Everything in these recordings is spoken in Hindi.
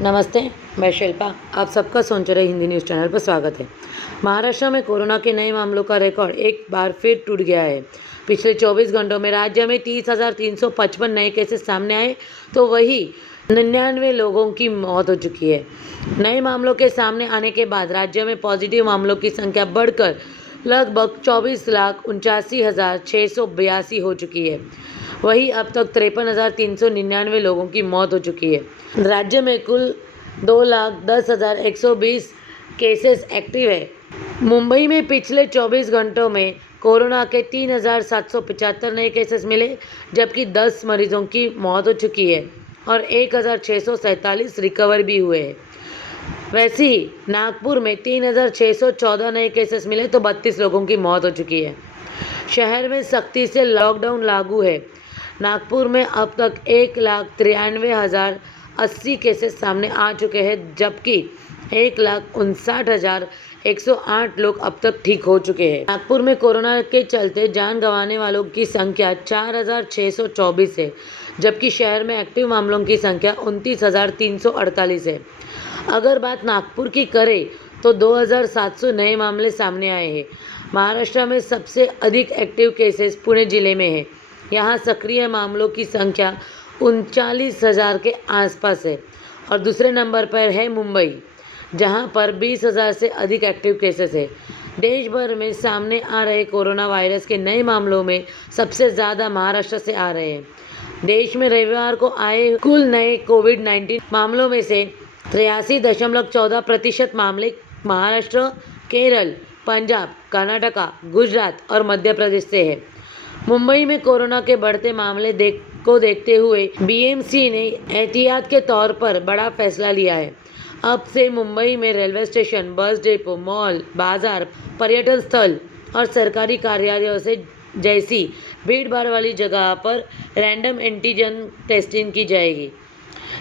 नमस्ते, मैं शिल्पा। आप सबका सोनचरा हिंदी न्यूज़ चैनल पर स्वागत है। महाराष्ट्र में कोरोना के नए मामलों का रिकॉर्ड एक बार फिर टूट गया है। पिछले 24 घंटों में राज्य में 30,355 नए केसेस सामने आए तो वहीं 99 लोगों की मौत हो चुकी है। नए मामलों के सामने आने के बाद राज्य में पॉजिटिव मामलों की संख्या बढ़कर लगभग 24,79,682 हो चुकी है। वहीं अब तक 53,399 लोगों की मौत हो चुकी है। राज्य में कुल 2,10,120 केसेस एक्टिव है। मुंबई में पिछले 24 घंटों में कोरोना के 3,775 नए केसेस मिले, जबकि 10 मरीजों की मौत हो चुकी है और 1,647 रिकवर भी हुए हैं। वैसे ही नागपुर में 3,614 नए केसेस मिले तो 32 लोगों की मौत हो चुकी है। शहर में सख्ती से लॉकडाउन लागू है। नागपुर में अब तक 1,93,080 केसेस सामने आ चुके हैं, जबकि 1,59,108 लोग अब तक ठीक हो चुके हैं। नागपुर में कोरोना के चलते जान गंवाने वालों की संख्या 4,624 है, जबकि शहर में एक्टिव मामलों की संख्या 29,348 है। अगर बात नागपुर की करें तो 2,700 नए मामले सामने आए हैं। महाराष्ट्र में सबसे अधिक एक्टिव केसेस पुणे जिले में है। यहाँ सक्रिय मामलों की संख्या 39,000 के आसपास है और दूसरे नंबर पर है मुंबई, जहाँ पर 20,000 से अधिक एक्टिव केसेस है। देश भर में सामने आ रहे कोरोना वायरस के नए मामलों में सबसे ज़्यादा महाराष्ट्र से आ रहे हैं। देश में रविवार को आए कुल नए कोविड-19 मामलों में से 83.14% मामले महाराष्ट्र, केरल, पंजाब, कर्नाटका, गुजरात और मध्य प्रदेश से है। मुंबई में कोरोना के बढ़ते मामले को देखते हुए बीएमसी ने एहतियात के तौर पर बड़ा फैसला लिया है। अब से मुंबई में railway station, bus depot, mall, बाजार, पर्यटन स्थल और सरकारी कार्यालयों से जैसी भीड़-भाड़ वाली जगह पर रैंडम एंटीजन टेस्टिंग की जाएगी।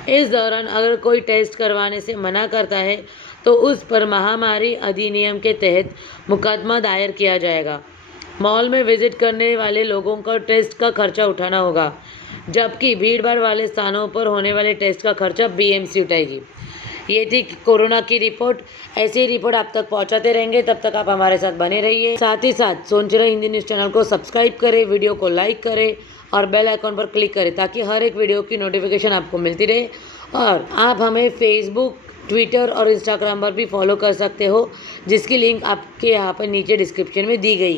इस दौरान अगर कोई टेस्ट करवाने से मना करता है तो उस पर महामारी अधिनियम के तहत मुकदमा दायर किया जाएगा। मॉल में विजिट करने वाले लोगों को टेस्ट का खर्चा उठाना होगा, जबकि भीड़-भाड़ वाले स्थानों पर होने वाले टेस्ट का खर्चा बीएमसी उठाएगी। ये थी कोरोना की रिपोर्ट। ऐसी रिपोर्ट आप तक पहुंचाते रहेंगे, तब तक आप हमारे साथ बने रहिए। साथ ही साथ सोनचरा हिंदी न्यूज़ चैनल को सब्सक्राइब करें, वीडियो को लाइक करें और बेल आइकॉन पर क्लिक करें ताकि हर एक वीडियो की नोटिफिकेशन आपको मिलती रहे। और आप हमें फेसबुक, ट्विटर और इंस्टाग्राम पर भी फॉलो कर सकते हो, जिसकी लिंक आपके यहाँ पर नीचे डिस्क्रिप्शन में दी गई।